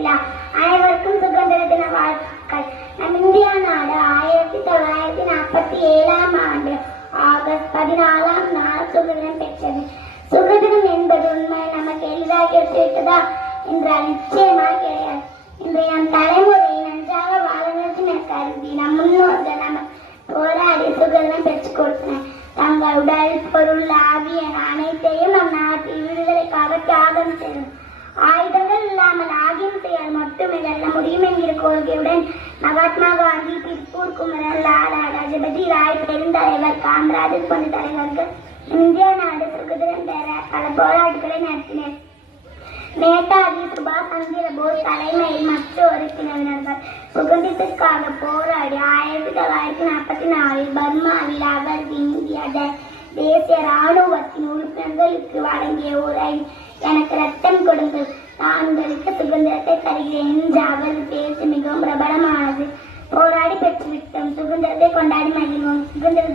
விழா. அனைவருக்கும் சுதந்திர தின வாழ்த்துக்கள். நம் இந்தியா நாடு 1947ஆம் ஆண்டு ஆகஸ்ட் 14ஆம் நாள் சுதந்திரம் பெற்றது. சுதந்திரம் என்பது உண்மை நமக்கு எளிதாக கிடைத்ததா என்றால் நிச்சயமாக கிடையாது. இன்றைய நம் தலைமுறை நன்றாக வாழ வேண்டும் என கருதி நம் முன்னோர்கள் நம்ம போராடி சுதந்திரம் பெற்றுக் கொடுத்தனர். தங்கள் உடல், பொருள், ஆவி என அனைத்தையும் நம் நாட்டில் விடுதலைக்காக தியாகம் செய்தனர். ஆயுதங்கள் இல்லாமல் ஆகியம் செய்யால் மட்டுமே வெல்ல முடியும் என்கிற கொள்கையுடன் மகாத்மா காந்தி, திருப்பூர் குமரன், லாலா லஜபதி ராய், பெருந்தலைவர் காமராஜர் போன்ற தலைவர்கள் இந்திய நாடு சுதந்திரம் பெற பல போராட்டங்களை நடத்தினர். நேதாஜி சுபாஷ் சந்திர போஸ் தலைமையில் மற்ற உறுப்பினர்கள் சுதந்திரத்திற்காக போராடி 1944 பர்மாவில் அவர் இந்திய தேசிய ராணுவத்தின் உறுப்பினர்களுக்கு வழங்கிய உரை, எனக்கு ரத்தம் கொடுங்கள், நான் உங்களுக்கு சுதந்திரத்தை தருகிறேன் என்று அவர் பேசி மிகவும் பிரபலமானது. போராடி பெற்றுவிட்டோம், சுதந்திரத்தை கொண்டாடி மகிழ்வோம். சுதந்திர